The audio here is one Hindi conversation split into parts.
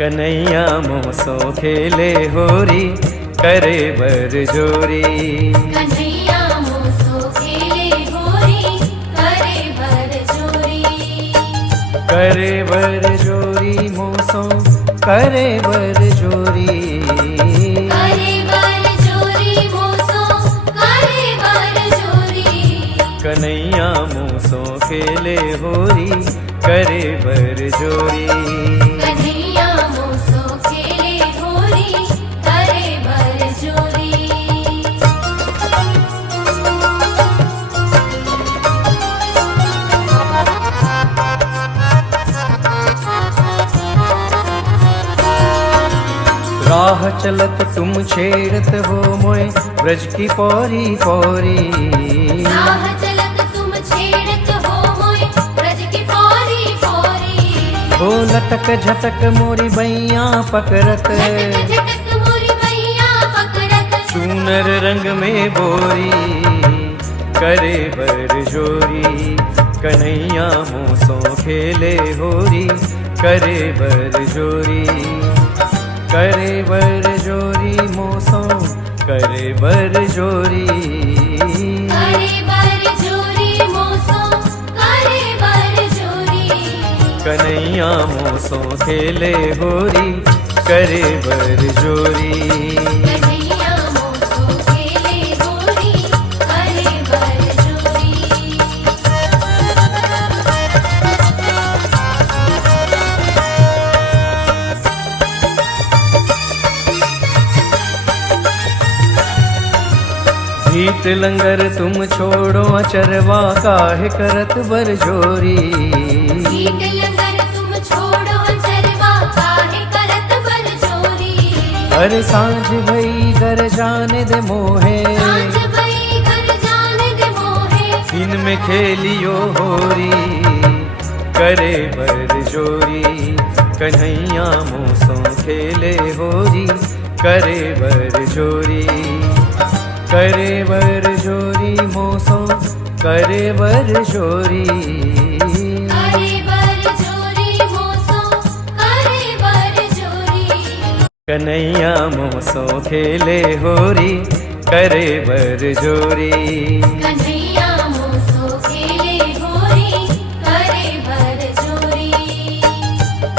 कन्हैया मोसो खेले होरी करे बर जोरी। कन्हैया मोसो खेले होरी करे बर जोरी। करे बर जोरी मोसो करे बर जोरी। करे बर जोरी मोसो करे बर जोरी। कन्हैया मोसो खेले होरी करे बर जोरी। कन्हैया मोसो खेले होरी करे बर जोरी। राह चलत तुम छेड़त हो मोए ब्रज की पौरी पौरी। राह चलत तुम छेड़त हो मोए ब्रज की पौरी पौरी। हो लटक झटक मोरी बैया पकड़त। झटक झटक मोरी मैया पकड़त। चूनर रंग में बोरी करे बर जोरी। कन्हैया मोसो खेले होरी करे बर जोरी। करे बर जोरी मोसो करे बर जोरी। करे बर जोरी मोसो करे बर जोरी। कन्हैया मोसो खेले होरी करे बर जोरी। कन्हैया मोसो खेले होरी करे बर जोरी। भीत लंगर तुम छोड़ो अचरवा काहे करत बर जोरी। भीत लंगर तुम छोड़ो चरवा काहे करत बर जोरी। हर सांझ भई घर जाने दे मोहे। सांझ भई घर जाने दे मोहे। दिन में खेलियो होरी करे बर जोरी। कन्हैया मोसो खेले होरी करे बर जोरी। करे बर जोरी मोसो करे बर जोरी। करे बर जोरी मोसो करे बर जोरी। कन्हैया मोसो खेले होरी करे बर जोरी। कन्हैया मोसो खेले होरी करे बर जोरी।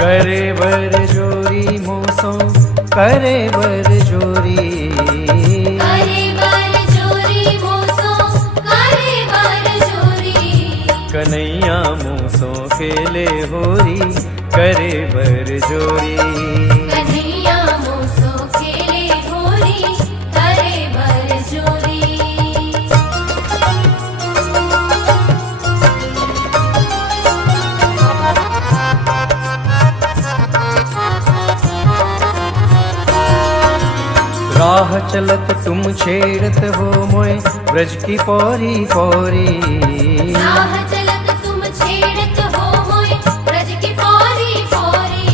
करे बर जोरी मोसो करे बर जोरी। करे बर जोरी मोसो करे बर जोरी। कन्हैया मोसो खेले होरी करे बर जोरी। कन्हैया मोसो खेले होरी करे बर जोरी। राह चलत तुम छेड़त हो मोए ब्रज की पौरी पौरी। राह चलत तुम छेड़त हो मोए ब्रज की पौरी पौरी।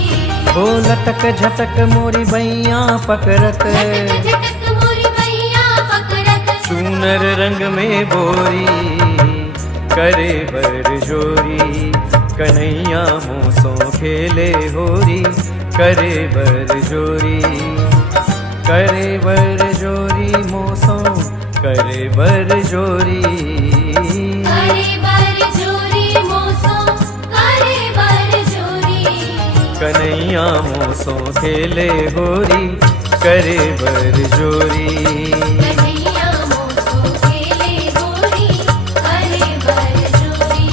हो लटक झटक मोरी बैया पकड़त। झटक झटक मोरी मैया पकड़त। चूनर रंग में बोरी करे बर जोरी। कन्हैया मोसो खेले होरी करे बर जोरी। करे बर जोरी मोसो करे बर जोरी। करे बर जोरी मोसो करे बर जोरी। कन्हैया मोसो खेले होरी करे बर जोरी। कन्हैया मोसो खेले होरी करे बर जोरी।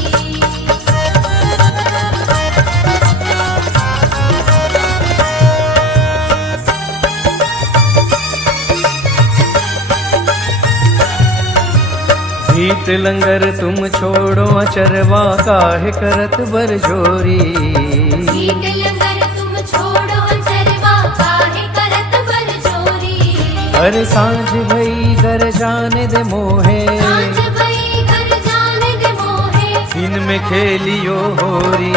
भीत लंगर तुम छोड़ो अचरवा काहे करत बर जोरी। भीत लंगर तुम छोड़ो चरवा काहे करत बर जोरी। हर सांझ भई घर जाने दे मोहे। सांझ भई घर जाने दे मोहे। दिन में खेलियो होरी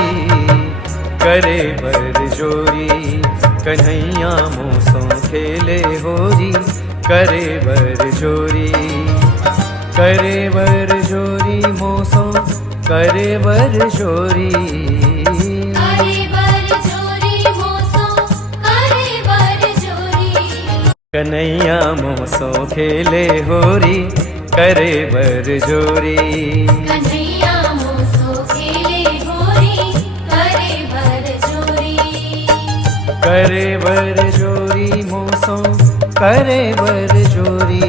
करे बर जोरी। कन्हैया मोसो खेले होरी करे बर जोरी। करे बर जोरी मोसो करे बर जोरी। करे बर जोरी मोसो कन्हैया मोसो खेले होरी करे बर जोरी। कन्हैया मोसो खेले होरी करे बर जोरी। करे बर जोरी मोसो करे बर जोरी।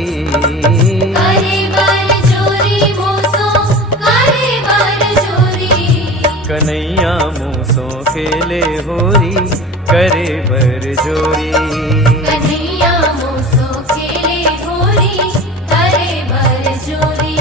करे बर जोरी मोसो करे बर जोरी। कन्हैया मोसो खेले होरी करे बर जोरी। कन्हैया मोसो खेले होरी करे बर जोरी।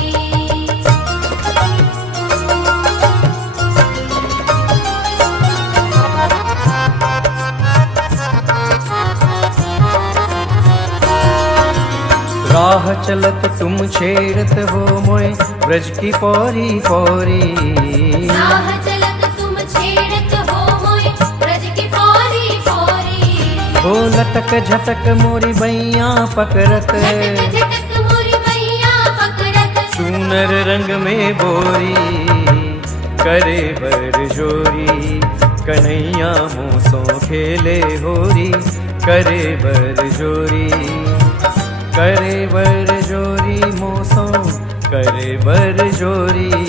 राह चलत तुम छेड़त हो मोए ब्रज की पौरी पौरी। राह चलत तुम छेड़त हो मोए ब्रज की पौरी पौरी। हो लटक झटक मोरी बैया पकड़त, झटक झटक मोरी मैया पकड़त। चूनर रंग में बोरी करे बर जोरी। कन्हैया मोसो खेले होरी करे बर जोरी। करे बर जोरी मोसो करे बर जोरी।